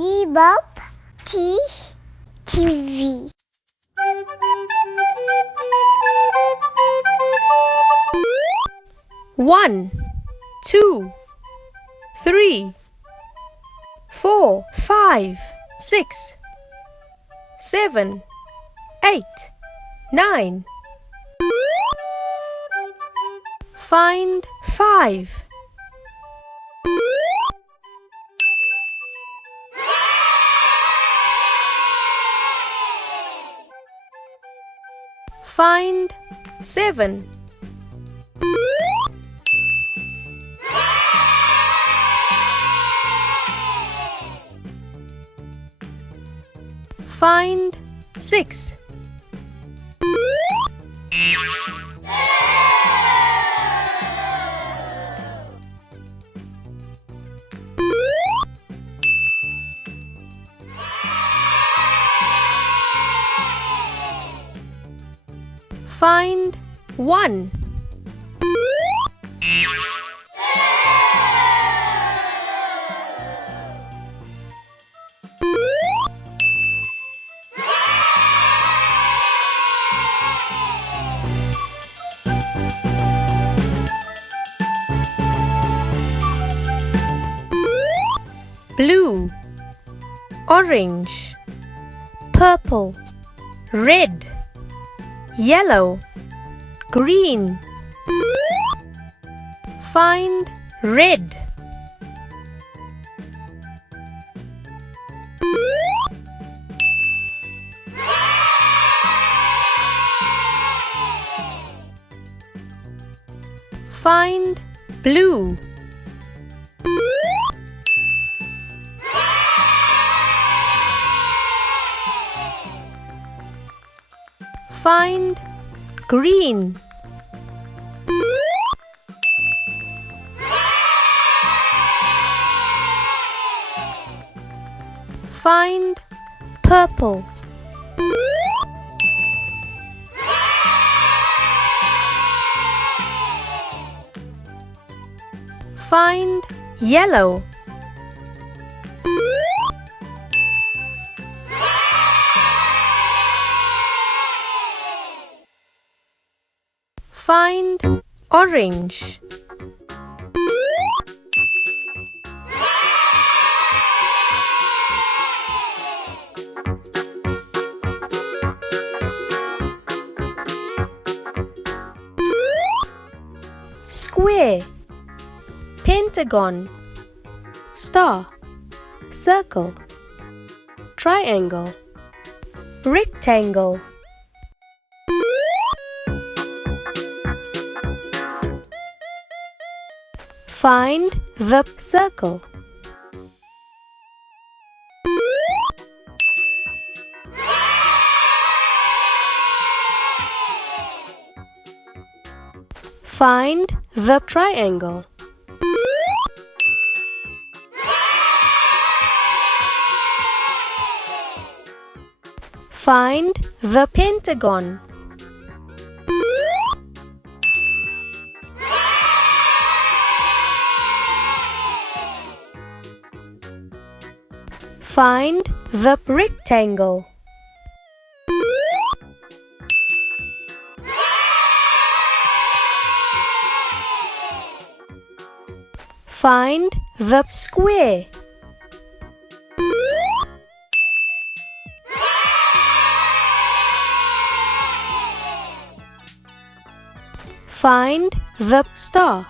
Neebob TV. 1, 2, 3, 4, 5, 6, 7, 8, 9. Find 5. Find 7. Find 6. Find 1. Blue, orange, purple, red, yellow, green. Find red. Find blue. Find green. Find purple. Find yellow. Find orange. Square, pentagon, star, circle, triangle, rectangle. Find the circle. Find the triangle. Find the pentagon. Find the rectangle. Find the square. Find the star.